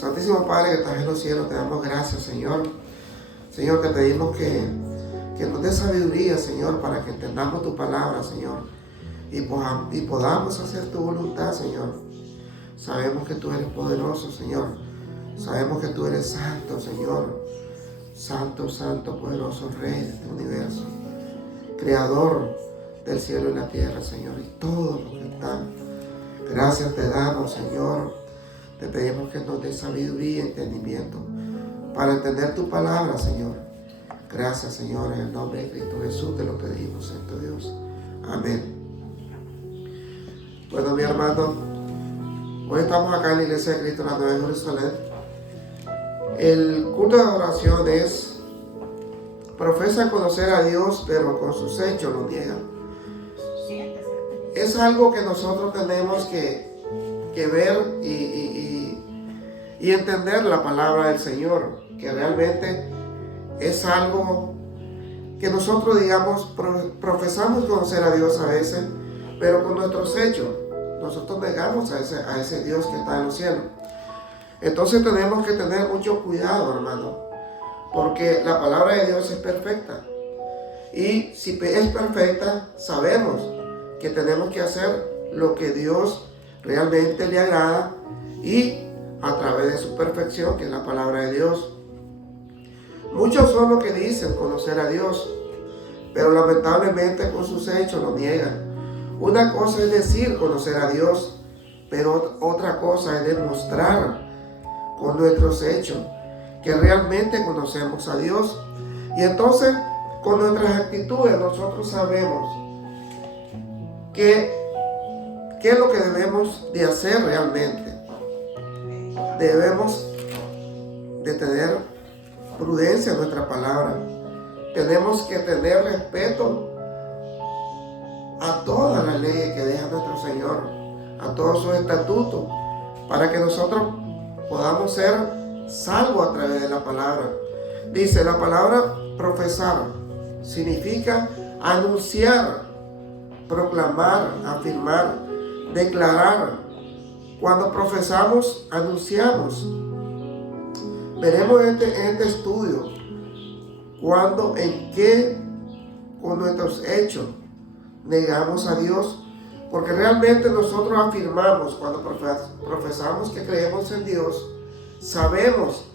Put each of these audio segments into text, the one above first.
Santísimo Padre que estás en los cielos, te damos gracias, Señor. Señor, te pedimos que nos dé sabiduría, Señor, para que entendamos tu palabra, Señor, y podamos hacer tu voluntad, Señor. Sabemos que tú eres poderoso, Señor. Sabemos que tú eres santo, Señor. Santo, santo, poderoso Rey de este universo. Creador del cielo y la tierra, Señor, y todo lo que está. Gracias te damos, Señor. Te pedimos que nos dé sabiduría y entendimiento para entender tu palabra, Señor. Gracias, Señor, en el nombre de Cristo Jesús te lo pedimos, Santo Dios. Amén. Bueno, mi hermano, hoy estamos acá en la Iglesia de Cristo, en la Nueva Jerusalén. El culto de adoración es: profesan conocer a Dios, pero con sus hechos lo niegan. Es algo que nosotros tenemos que ver y entender la palabra del Señor, que realmente es algo que nosotros, digamos, profesamos conocer a Dios a veces, pero con nuestros hechos nosotros negamos a ese Dios que está en los cielos. Entonces tenemos que tener mucho cuidado, hermano, porque la palabra de Dios es perfecta. Y si es perfecta, sabemos que tenemos que hacer lo que Dios realmente le agrada y a través de su perfección, que es la palabra de Dios. Muchos son los que dicen conocer a Dios, pero lamentablemente con sus hechos lo niegan. Una cosa es decir conocer a Dios, pero otra cosa es demostrar con nuestros hechos que realmente conocemos a Dios. Y entonces, con nuestras actitudes, nosotros sabemos qué es lo que debemos de hacer realmente. Debemos de tener prudencia en nuestra palabra. Tenemos que tener respeto a todas las leyes que deja nuestro Señor, a todos sus estatutos, para que nosotros podamos ser salvos a través de la palabra. Dice la palabra profesar, significa anunciar, proclamar, afirmar, declarar. Cuando profesamos, anunciamos. Veremos en este estudio cuando, en qué, con nuestros hechos, negamos a Dios. Porque realmente nosotros afirmamos, cuando profesamos que creemos en Dios, sabemos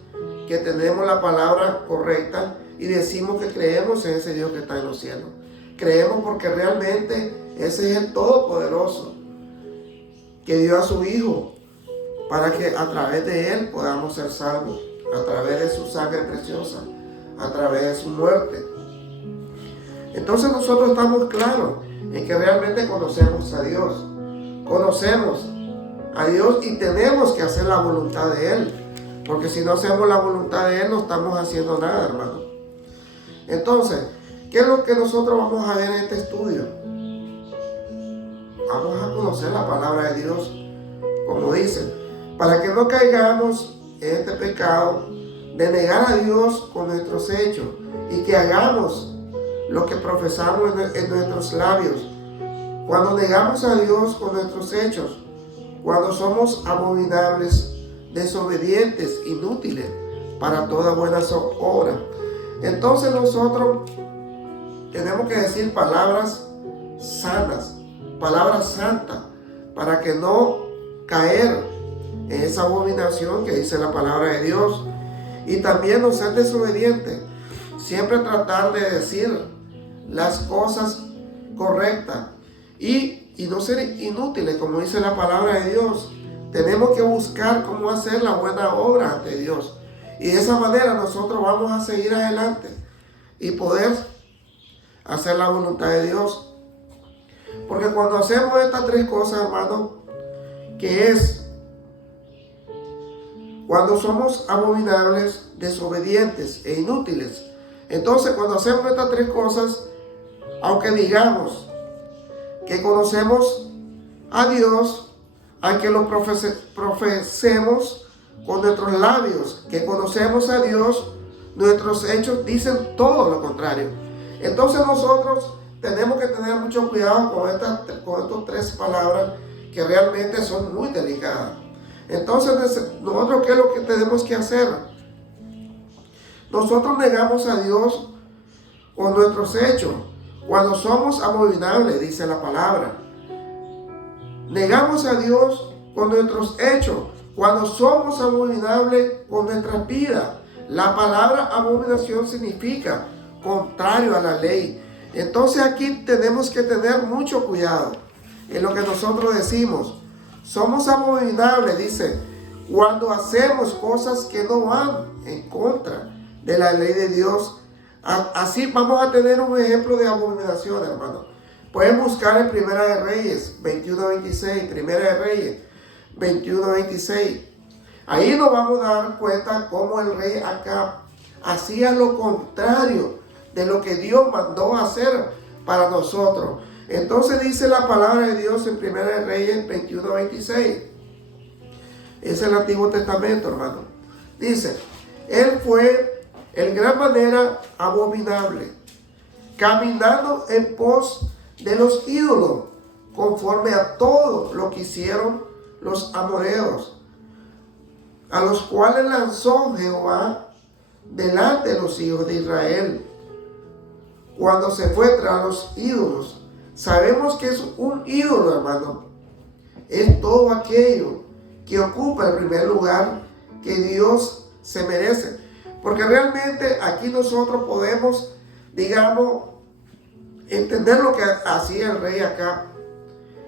que tenemos la palabra correcta y decimos que creemos en ese Dios que está en los cielos. Creemos porque realmente ese es el Todopoderoso, que dio a su Hijo para que a través de Él podamos ser salvos, a través de su sangre preciosa, a través de su muerte. Entonces nosotros estamos claros en que realmente conocemos a Dios. Conocemos a Dios y tenemos que hacer la voluntad de Él. Porque si no hacemos la voluntad de Él, no estamos haciendo nada, hermano. Entonces, ¿qué es lo que nosotros vamos a ver en este estudio? Vamos a conocer la palabra de Dios, como dice, para que no caigamos en este pecado de negar a Dios con nuestros hechos y que hagamos lo que profesamos en nuestros labios. Cuando negamos a Dios con nuestros hechos, cuando somos abominables, desobedientes, inútiles para toda buena obra, entonces nosotros tenemos que decir palabras sanas, palabras santas, para que no caer en esa abominación que dice la palabra de Dios. Y también no ser desobedientes, siempre tratar de decir las cosas correctas y no ser inútiles, como dice la palabra de Dios. Tenemos que buscar cómo hacer la buena obra ante Dios, y de esa manera nosotros vamos a seguir adelante y poder hacer la voluntad de Dios. Porque cuando hacemos estas tres cosas, hermano, que es cuando somos abominables, desobedientes e inútiles, entonces cuando hacemos estas tres cosas, aunque digamos que conocemos a Dios, aunque lo profesemos con nuestros labios, que conocemos a Dios, nuestros hechos dicen todo lo contrario. Entonces nosotros tenemos que tener mucho cuidado con estas tres palabras que realmente son muy delicadas. Entonces, nosotros, ¿qué es lo que tenemos que hacer? Nosotros negamos a Dios con nuestros hechos. Cuando somos abominables, dice la palabra. Negamos a Dios con nuestros hechos. Cuando somos abominables con nuestras vidas. La palabra abominación significa contrario a la ley. Entonces aquí tenemos que tener mucho cuidado en lo que nosotros decimos. Somos abominables, dice, cuando hacemos cosas que no van en contra de la ley de Dios. Así vamos a tener un ejemplo de abominación, hermano. Pueden buscar en Primera de Reyes 21:26, Primera de Reyes 21:26. Ahí nos vamos a dar cuenta cómo el rey Acab hacía lo contrario de lo que Dios mandó hacer para nosotros. Entonces dice la palabra de Dios en Primera de Reyes 21:26. Es el Antiguo Testamento, hermano. Dice, él fue en gran manera abominable, caminando en pos de los ídolos, conforme a todo lo que hicieron los amorreos, a los cuales lanzó Jehová delante de los hijos de Israel, cuando se fue tras los ídolos. Sabemos que es un ídolo, hermano. Es todo aquello que ocupa el primer lugar que Dios se merece. Porque realmente aquí nosotros podemos, digamos, entender lo que hacía el rey Acab.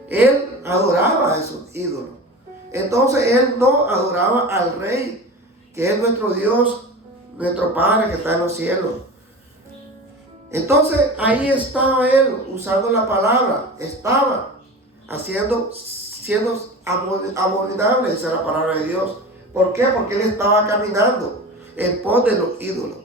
Él adoraba a esos ídolos. Entonces él no adoraba al rey, que es nuestro Dios, nuestro Padre que está en los cielos. Entonces ahí estaba él usando la palabra, estaba siendo abominable, dice la palabra de Dios. ¿Por qué? Porque él estaba caminando en pos de los ídolos.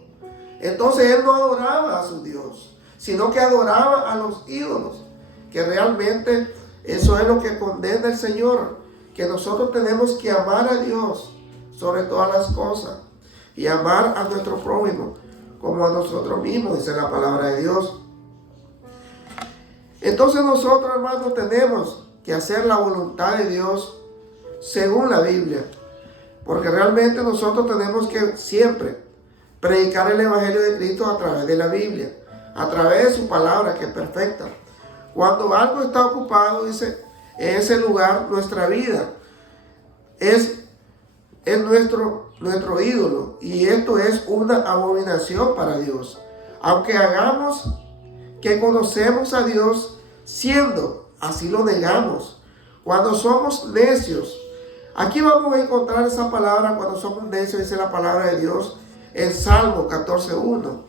Entonces él no adoraba a su Dios, sino que adoraba a los ídolos, que realmente eso es lo que condena el Señor, que nosotros tenemos que amar a Dios sobre todas las cosas y amar a nuestro prójimo como a nosotros mismos, dice la palabra de Dios. Entonces nosotros, hermanos, tenemos que hacer la voluntad de Dios según la Biblia, porque realmente nosotros tenemos que siempre predicar el Evangelio de Cristo a través de la Biblia, a través de su palabra, que es perfecta. Cuando algo está ocupado, dice, en ese lugar, nuestra vida es nuestro ídolo, y esto es una abominación para Dios. Aunque hagamos que conocemos a Dios, siendo así lo negamos. Cuando somos necios, aquí vamos a encontrar esa palabra, cuando somos necios, dice la palabra de Dios en Salmo 14:1.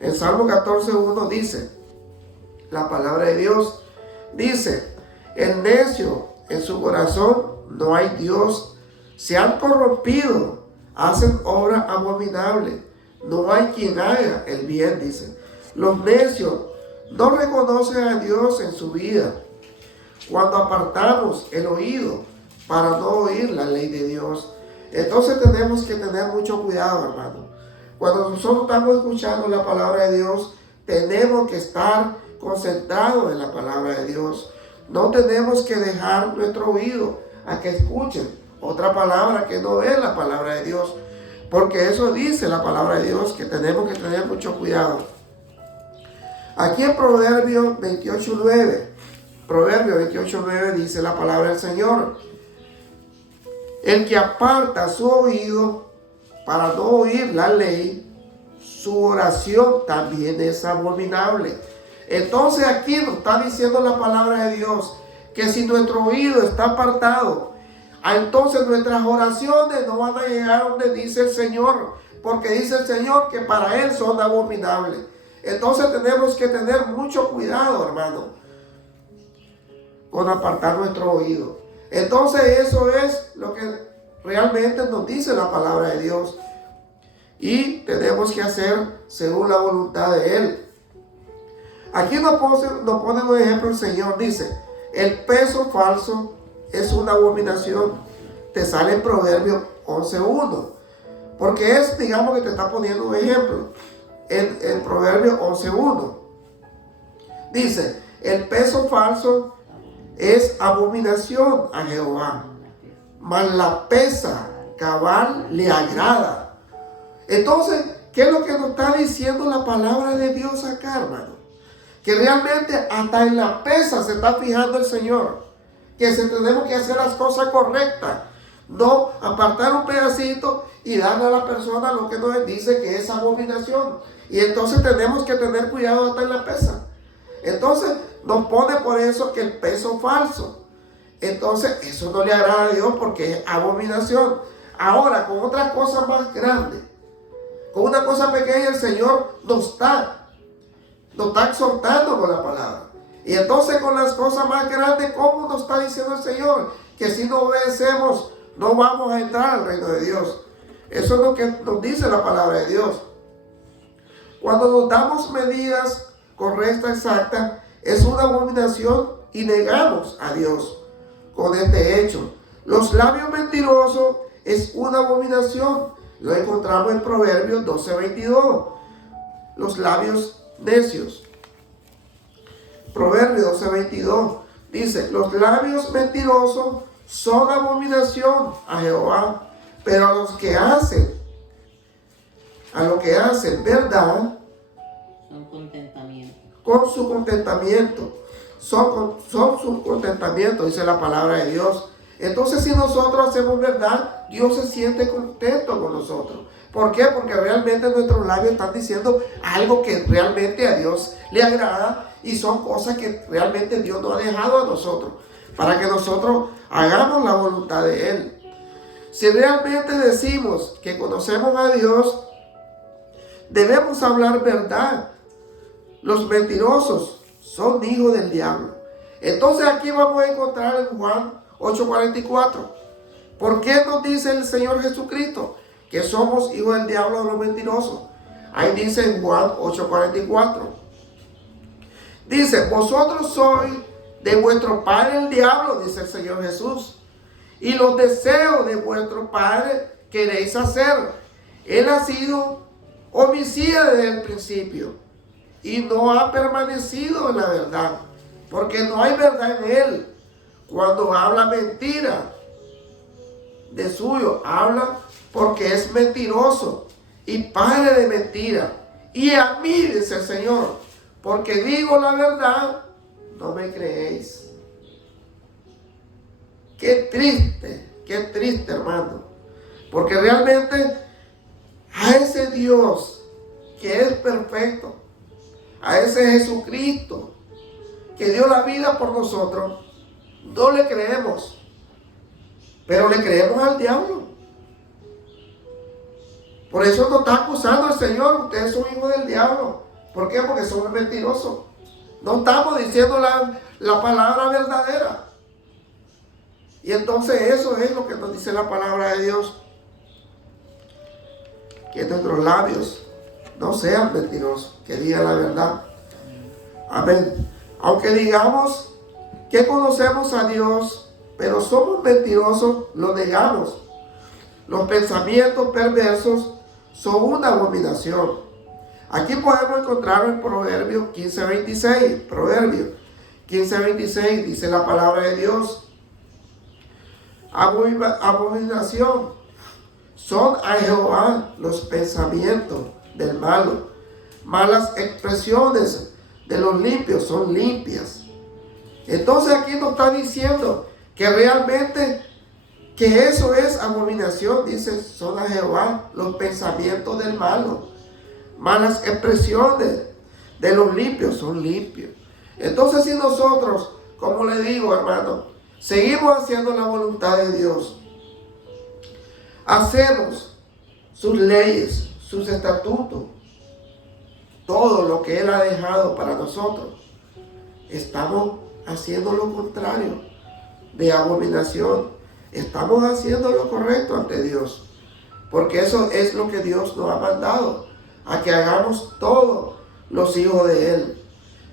En Salmo 14:1 dice la palabra de Dios, dice, el necio en su corazón no hay Dios, se han corrompido, hacen obra abominable, no hay quien haga el bien, dice. Los necios no reconocen a Dios en su vida. Cuando apartamos el oído para no oír la ley de Dios, entonces tenemos que tener mucho cuidado, hermano. Cuando nosotros estamos escuchando la palabra de Dios, tenemos que estar concentrados en la palabra de Dios. No tenemos que dejar nuestro oído a que escuchen otra palabra que no es la palabra de Dios, porque eso dice la palabra de Dios, que tenemos que tener mucho cuidado. Aquí en Proverbios 28:9 dice la palabra del Señor, el que aparta su oído para no oír la ley, su oración también es abominable. Entonces aquí nos está diciendo la palabra de Dios que si nuestro oído está apartado, entonces nuestras oraciones no van a llegar donde dice el Señor, porque dice el Señor que para Él son abominables. Entonces tenemos que tener mucho cuidado, hermano, con apartar nuestro oído. Entonces eso es lo que realmente nos dice la palabra de Dios, y tenemos que hacer según la voluntad de Él. Aquí nos pone un ejemplo el Señor, dice, el peso falso es una abominación. Te sale en Proverbios 11:1, porque es, digamos que te está poniendo un ejemplo. En Proverbios 11:1 dice, el peso falso es abominación a Jehová. mas la pesa cabal le agrada. Entonces, ¿qué es lo que nos está diciendo la palabra de Dios acá, hermano? Que realmente hasta en la pesa se está fijando el Señor. Que tenemos que hacer las cosas correctas. No apartar un pedacito y darle a la persona lo que nos dice que es abominación. Y entonces tenemos que tener cuidado hasta en la pesa. Entonces nos pone por eso que el peso falso. Entonces eso no le agrada a Dios porque es abominación. Ahora, con otras cosas más grandes, con una cosa pequeña, el Señor nos está exhortando con la palabra. Y entonces con las cosas más grandes, ¿cómo nos está diciendo el Señor? Que si no obedecemos, no vamos a entrar al reino de Dios. Eso es lo que nos dice la palabra de Dios. Cuando nos damos medidas correctas, exactas, es una abominación y negamos a Dios con este hecho. Los labios mentirosos es una abominación. Lo encontramos en Proverbios 12:22. Los labios necios. Proverbios 12:22 dice: los labios mentirosos son abominación a Jehová, pero a lo que hacen verdad, son contentamiento. Con su contentamiento, son su contentamiento, dice la palabra de Dios. Entonces, si nosotros hacemos verdad, Dios se siente contento con nosotros. ¿Por qué? Porque realmente nuestros labios están diciendo algo que realmente a Dios le agrada, y son cosas que realmente Dios nos ha dejado a nosotros, para que nosotros hagamos la voluntad de Él. Si realmente decimos que conocemos a Dios, debemos hablar verdad. Los mentirosos son hijos del diablo. Entonces aquí vamos a encontrar en Juan 8:44. ¿Por qué nos dice el Señor Jesucristo que somos hijos del diablo de los mentirosos? Ahí dice en Juan 8:44. Dice: vosotros sois de vuestro padre el diablo, dice el Señor Jesús, y los deseos de vuestro padre queréis hacer. Él ha sido homicida desde el principio y no ha permanecido en la verdad, porque no hay verdad en él. Cuando habla mentira de suyo, habla porque es mentiroso y padre de mentira. Y a mí, dice el Señor, porque digo la verdad, no me creéis. Qué triste, hermano. Porque realmente a ese Dios que es perfecto, a ese Jesucristo que dio la vida por nosotros, no le creemos, pero le creemos al diablo. Por eso nos está acusando el Señor: ustedes son hijos del diablo. ¿Por qué? Porque son mentirosos. No estamos diciendo la palabra verdadera. Y entonces eso es lo que nos dice la palabra de Dios: que nuestros labios no sean mentirosos, que digan la verdad. Amén. Aunque digamos que conocemos a Dios, pero somos mentirosos, lo negamos. Los pensamientos perversos son una abominación. Aquí podemos encontrar en Proverbios 15:26. Proverbios 15:26 dice la palabra de Dios: abominación son a Jehová los pensamientos del malo, malas expresiones de los limpios son limpias. Entonces aquí nos está diciendo que realmente que eso es abominación. Dice: son a Jehová los pensamientos del malo, malas expresiones de los limpios son limpios. Entonces, si nosotros, como le digo, hermano, seguimos haciendo la voluntad de Dios, hacemos sus leyes, sus estatutos, todo lo que Él ha dejado para nosotros, estamos haciendo lo contrario de abominación. Estamos haciendo lo correcto ante Dios, porque eso es lo que Dios nos ha mandado, a que hagamos todos los hijos de Él.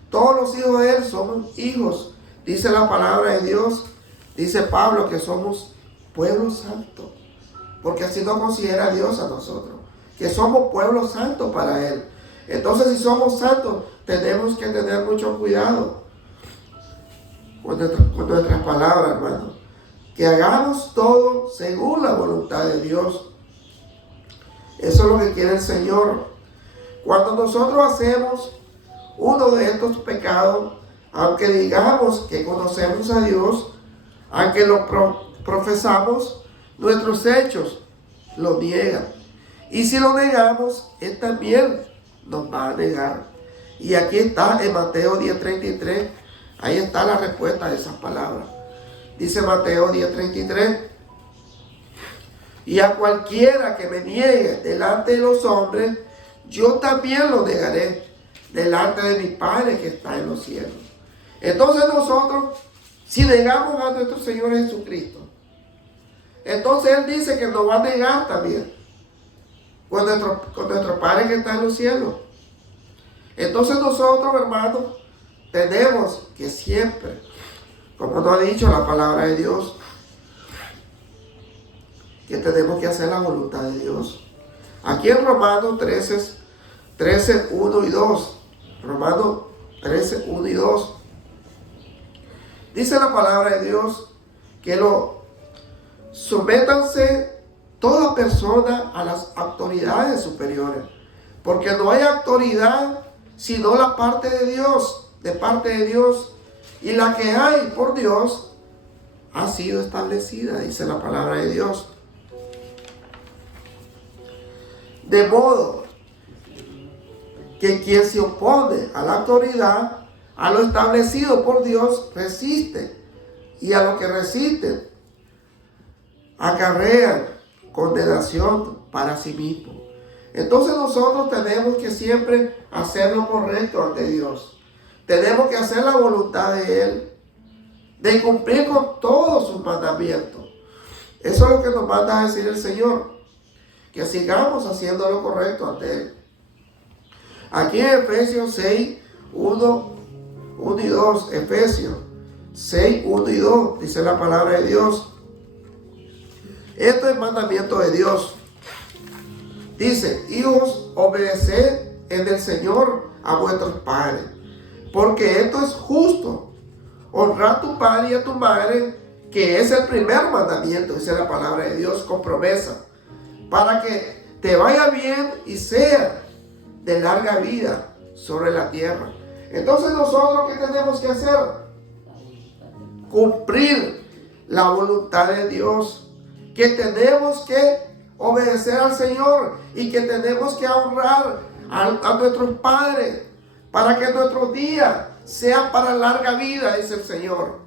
Todos los hijos de Él somos hijos. Dice la palabra de Dios, dice Pablo, que somos pueblo santo, porque así nos considera Dios a nosotros, que somos pueblo santo para Él. Entonces, si somos santos, tenemos que tener mucho cuidado con nuestras palabras, hermano. que hagamos todo según la voluntad de Dios. Eso es lo que quiere el Señor. Cuando nosotros hacemos uno de estos pecados, aunque digamos que conocemos a Dios, aunque lo profesamos, nuestros hechos lo niegan. Y si lo negamos, Él también nos va a negar. Y aquí está en Mateo 10:33, ahí está la respuesta de esas palabras. Dice Mateo 10:33, y a cualquiera que me niegue delante de los hombres, yo también lo negaré delante de mi Padre que está en los cielos. Entonces nosotros, si negamos a nuestro Señor Jesucristo, entonces Él dice que nos va a negar también con nuestro Padre que está en los cielos. Entonces nosotros, hermanos, tenemos que siempre, como nos ha dicho la palabra de Dios, que tenemos que hacer la voluntad de Dios. Aquí en Romanos 13, 1 y 2. Romanos 13, 1 y 2. Dice la palabra de Dios que sométanse toda persona a las autoridades superiores, porque no hay autoridad sino la parte de Dios, de parte de Dios, y la que hay por Dios ha sido establecida, dice la palabra de Dios. De modo que quien se opone a la autoridad, a lo establecido por Dios, resiste, y a lo que resisten acarrean condenación para sí mismo. Entonces nosotros tenemos que siempre hacer lo correcto ante Dios. Tenemos que hacer la voluntad de Él, de cumplir con todos sus mandamientos. Eso es lo que nos manda a decir el Señor, que sigamos haciendo lo correcto ante Él. Aquí en Efesios 6, 1 y 2, Efesios 6, 1 y 2, dice la palabra de Dios. Esto es el mandamiento de Dios. Dice, hijos, obedeced en el Señor a vuestros padres, porque esto es justo. Honrar a tu padre y a tu madre, que es el primer mandamiento, dice la palabra de Dios, con promesa, para que te vaya bien y sea de larga vida sobre la tierra. Entonces nosotros, ¿qué tenemos que hacer? Cumplir la voluntad de Dios, que tenemos que obedecer al Señor y que tenemos que honrar a nuestros padres para que nuestros días sean para larga vida, dice el Señor.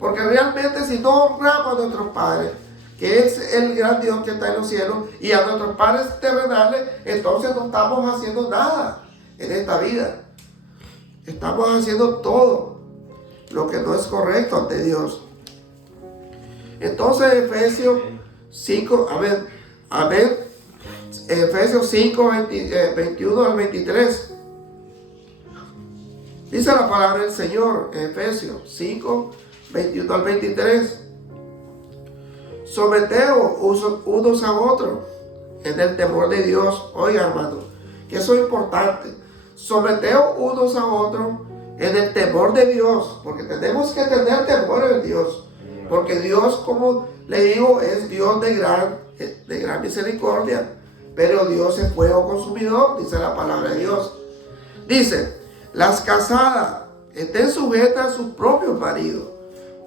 Porque realmente si no honramos a nuestros padres, que es el gran Dios que está en los cielos, y a nuestros padres terrenales, entonces no estamos haciendo nada en esta vida. Estamos haciendo todo lo que no es correcto ante Dios. Entonces Efesios 5, amén. Efesios 5, 21 al 23. Dice la palabra del Señor, Efesios 5, 21 al 23. Someteos unos a otros en el temor de Dios. Oiga, hermano, que eso es importante. Someteos unos a otros en el temor de Dios, porque tenemos que tener temor en Dios, porque Dios, como le digo, es Dios de gran misericordia, pero Dios es fuego consumidor, dice la palabra de Dios. Dice, las casadas estén sujetas a sus propios maridos,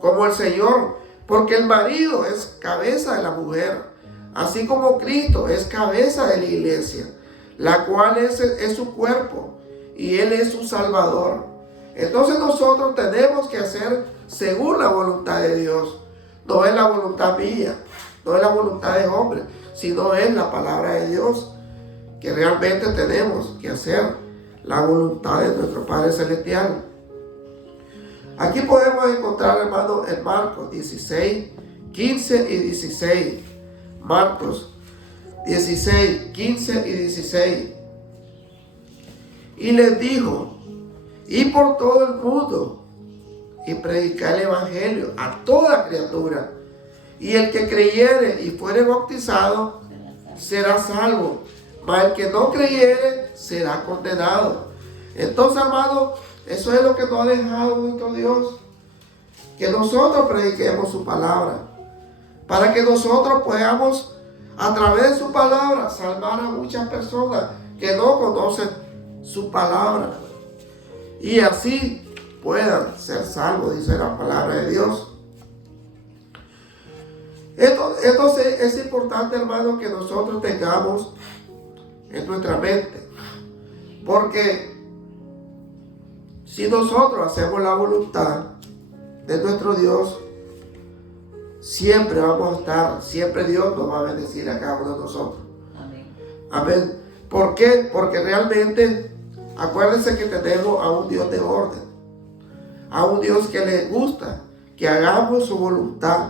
como el Señor, porque el marido es cabeza de la mujer, así como Cristo es cabeza de la iglesia, la cual es su cuerpo, y Él es su Salvador. Entonces nosotros tenemos que hacer según la voluntad de Dios. No es la voluntad mía, no es la voluntad de hombre, sino es la palabra de Dios, que realmente tenemos que hacer la voluntad de nuestro Padre Celestial. Aquí podemos encontrar, hermano, en Marcos 16, 15 y 16. Marcos 16, 15 y 16. Y les dijo, id por todo el mundo y predicar el evangelio a toda criatura. Y el que creyere y fuere bautizado será salvo, mas el que no creyere será condenado. Entonces, hermano, eso es lo que nos ha dejado nuestro Dios, que nosotros prediquemos su palabra, para que nosotros podamos, a través de su palabra, salvar a muchas personas que no conocen su palabra, y así puedan ser salvos, dice la palabra de Dios. Entonces es importante, hermano, que nosotros tengamos en nuestra mente, porque si nosotros hacemos la voluntad de nuestro Dios, siempre vamos a estar, siempre Dios nos va a bendecir a cada uno de nosotros. Amén. Amén. ¿Por qué? Porque realmente, acuérdense que tenemos a un Dios de orden, a un Dios que le gusta que hagamos su voluntad,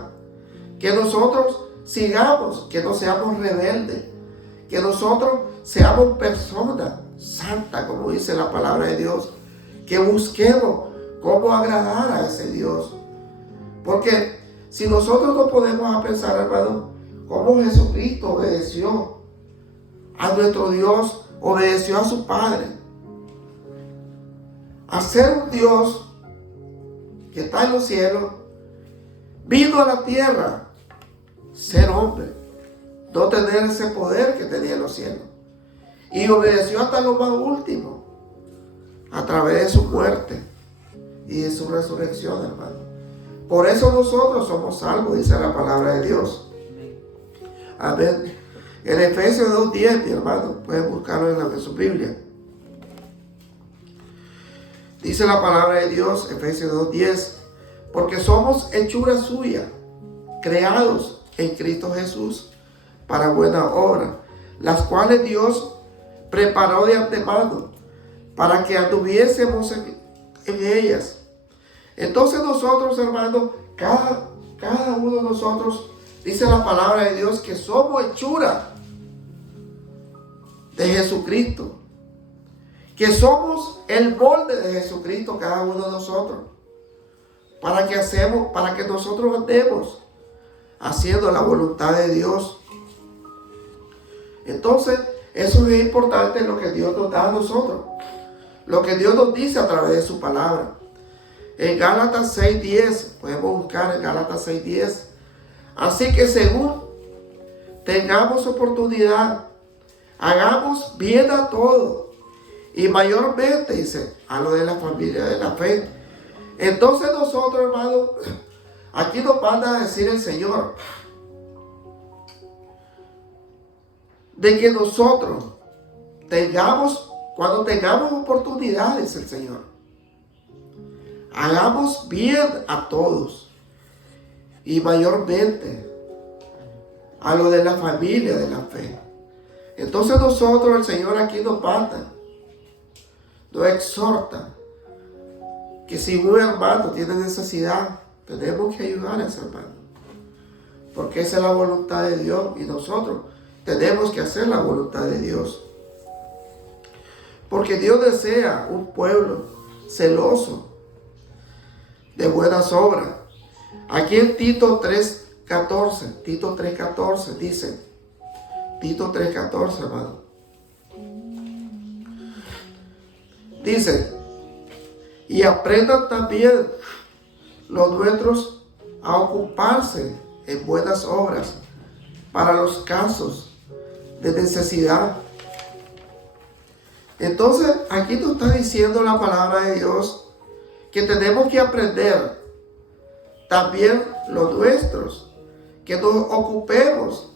que nosotros sigamos, que no seamos rebeldes, que nosotros seamos personas santas, como dice la palabra de Dios, que busquemos cómo agradar a ese Dios. Porque si nosotros nos ponemos a pensar, hermano, cómo Jesucristo obedeció a nuestro Dios, obedeció a su Padre, a ser un Dios que está en los cielos, vino a la tierra, ser hombre, no tener ese poder que tenía en los cielos, y obedeció hasta lo más último, a través de su muerte y de su resurrección, hermano. Por eso nosotros somos salvos, dice la palabra de Dios. Amén. En Efesios 2:10, mi hermano, pueden buscarlo en su Biblia. Dice la palabra de Dios, Efesios 2:10, porque somos hechura suya, creados en Cristo Jesús para buena obra, las cuales Dios preparó de antemano para que anduviésemos en ellas. Entonces nosotros, hermanos, cada uno de nosotros, dice la palabra de Dios, que somos hechura de Jesucristo, que somos el molde de Jesucristo, cada uno de nosotros, para que nosotros andemos haciendo la voluntad de Dios. Entonces, eso es importante, lo que Dios nos da a nosotros, lo que Dios nos dice a través de su palabra. En Gálatas 6:10, podemos buscar en Gálatas 6:10. Así que según tengamos oportunidad, hagamos bien a todos, y mayormente, dice, a lo de la familia de la fe. Entonces nosotros, hermanos, aquí nos manda a decir el Señor, de que nosotros cuando tengamos oportunidades, el Señor, hagamos bien a todos, y mayormente a lo de la familia de la fe. Entonces nosotros, el Señor aquí nos manda, nos exhorta, que si un hermano tiene necesidad, tenemos que ayudar a ese hermano, porque esa es la voluntad de Dios, y nosotros tenemos que hacer la voluntad de Dios, porque Dios desea un pueblo celoso de buenas obras. Aquí en Tito 3:14 dice, Tito 3:14, hermano, dice, y aprendan también los nuestros a ocuparse en buenas obras para los casos de necesidad. Entonces, aquí nos está diciendo la palabra de Dios que tenemos que aprender también los nuestros, que nos ocupemos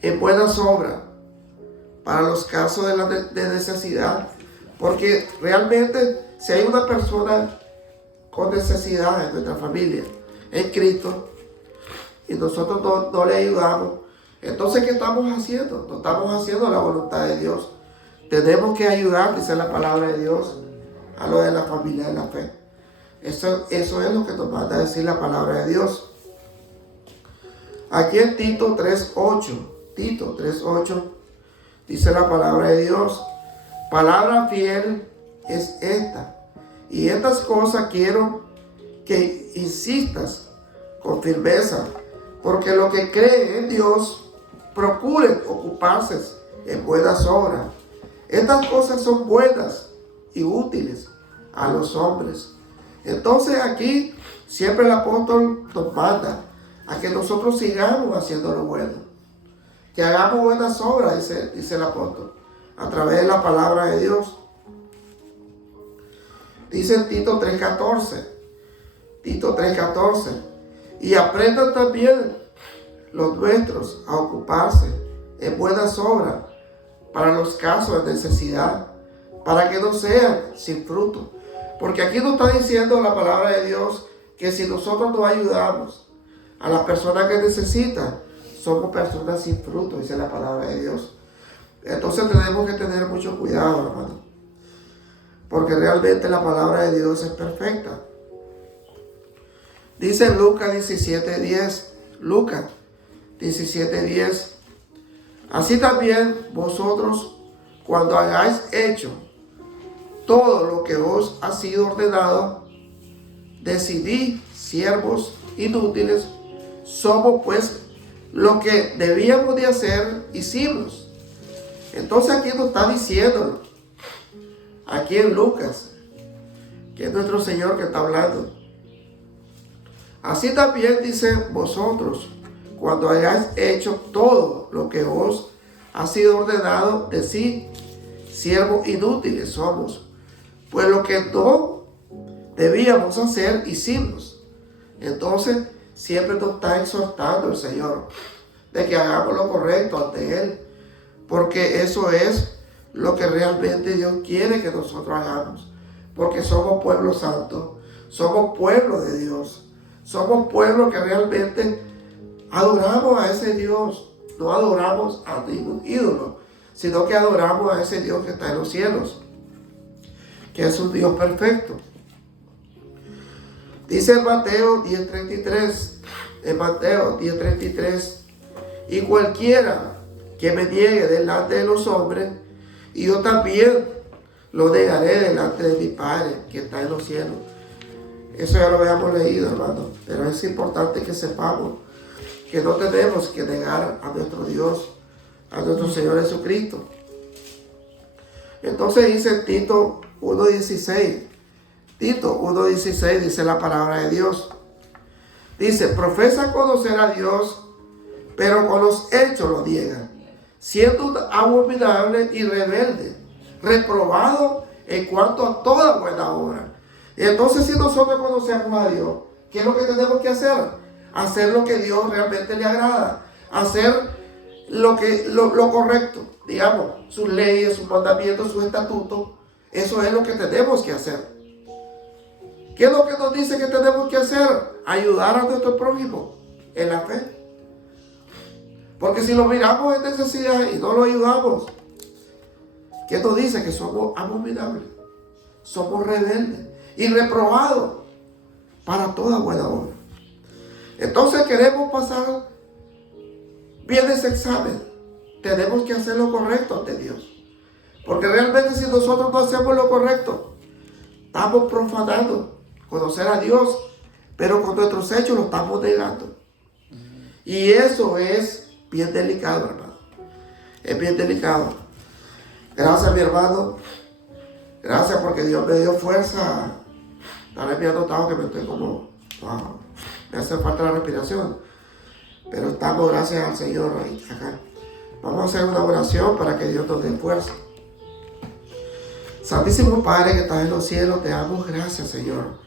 en buenas obras para los casos de necesidad, porque realmente si hay una persona con necesidad en nuestra familia, en Cristo, y nosotros no le ayudamos, entonces ¿qué estamos haciendo? No estamos haciendo la voluntad de Dios. Tenemos que ayudar, dice la palabra de Dios, a lo de la familia de la fe. Eso es lo que nos manda a decir la palabra de Dios. Aquí en Tito 3:8, dice la palabra de Dios, palabra fiel es esta, y estas cosas quiero que insistas con firmeza, porque los que creen en Dios procuren ocuparse en buenas obras. Estas cosas son buenas y útiles a los hombres. Entonces aquí siempre el apóstol nos manda a que nosotros sigamos haciendo lo bueno, que hagamos buenas obras, dice el apóstol, a través de la palabra de Dios. Dice en Tito 3:14, y aprendan también los nuestros a ocuparse en buenas obras para los casos de necesidad, para que no sean sin fruto. Porque aquí nos está diciendo la palabra de Dios que si nosotros no ayudamos a las personas que necesitan, somos personas sin fruto, dice la palabra de Dios. Entonces tenemos que tener mucho cuidado, hermano, porque realmente la palabra de Dios es perfecta. Dice en Lucas 17:10, Lucas 17:10, así también vosotros, cuando hayáis hecho todo lo que os ha sido ordenado, decidid, siervos inútiles, somos pues lo que debíamos de hacer, hicimos. Entonces aquí nos está diciendo, aquí en Lucas, que es nuestro Señor que está hablando. Así también dice vosotros, cuando hayáis hecho todo lo que os ha sido ordenado, decid, siervos inútiles somos, pues lo que no debíamos hacer, hicimos. Entonces siempre nos está exhortando el Señor de que hagamos lo correcto ante Él, porque eso es lo que realmente Dios quiere que nosotros hagamos, porque somos pueblo santo, somos pueblo de Dios, somos pueblo que realmente adoramos a ese Dios, no adoramos a ningún ídolo, sino que adoramos a ese Dios que está en los cielos, que es un Dios perfecto. Dice en Mateo 10:33, y cualquiera que me niegue delante de los hombres, y yo también lo negaré delante de mi Padre que está en los cielos. Eso ya lo habíamos leído, hermano, pero es importante que sepamos que no tenemos que negar a nuestro Dios, a nuestro Señor Jesucristo. Entonces dice en Tito 1:16, dice la palabra de Dios. Dice, profesa conocer a Dios, pero con los hechos lo niegan, siendo abominable y rebelde, reprobado en cuanto a toda buena obra. Y entonces si nosotros conocemos a Dios, ¿qué es lo que tenemos que hacer? Hacer lo que Dios realmente le agrada, hacer lo correcto, digamos, sus leyes, sus mandamientos, sus estatutos. Eso es lo que tenemos que hacer. ¿Qué es lo que nos dice que tenemos que hacer? Ayudar a nuestro prójimo en la fe. Porque si lo miramos en necesidad y no lo ayudamos, ¿qué nos dice? Que somos abominables, somos rebeldes y reprobados para toda buena obra. Entonces queremos pasar bien ese examen. Tenemos que hacer lo correcto ante Dios. Porque realmente si nosotros no hacemos lo correcto, estamos profanando conocer a Dios, pero con nuestros hechos lo estamos negando. Y eso es bien delicado, hermano. Es bien delicado. Gracias, mi hermano. Gracias porque Dios me dio fuerza. Tal vez me ha notado que me estoy como... wow, me hace falta la respiración. Pero estamos, gracias al Señor, acá. Vamos a hacer una oración para que Dios nos dé fuerza. Santísimo Padre que estás en los cielos, te damos gracias, Señor.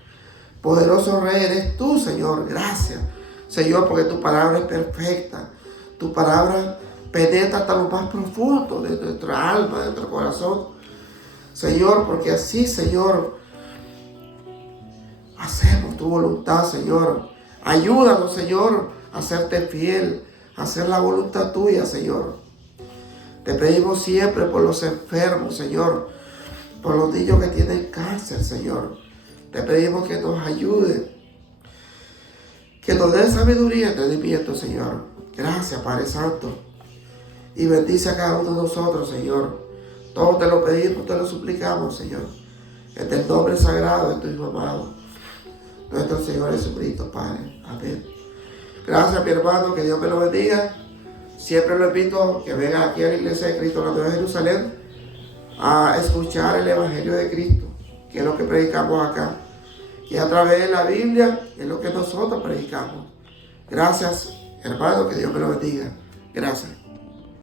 Poderoso Rey eres tú, Señor. Gracias, Señor, porque tu palabra es perfecta. Tu palabra penetra hasta lo más profundo de nuestra alma, de nuestro corazón. Señor, porque así, Señor, hacemos tu voluntad, Señor. Ayúdanos, Señor, a serte fiel, a hacer la voluntad tuya, Señor. Te pedimos siempre por los enfermos, Señor, por los niños que tienen cáncer, Señor. Te pedimos que nos ayude, que nos dé sabiduría y entendimiento, Señor. Gracias, Padre Santo. Y bendice a cada uno de nosotros, Señor. Todo te lo pedimos, te lo suplicamos, Señor. En el nombre sagrado de tu Hijo amado, nuestro Señor Jesucristo, Padre. Amén. Gracias, mi hermano, que Dios me lo bendiga. Siempre lo invito a que venga aquí a la Iglesia de Cristo, la Nueva Jerusalén, a escuchar el Evangelio de Cristo, que es lo que predicamos acá. Que a través de la Biblia es lo que nosotros predicamos. Gracias, hermano, que Dios me lo bendiga. Gracias.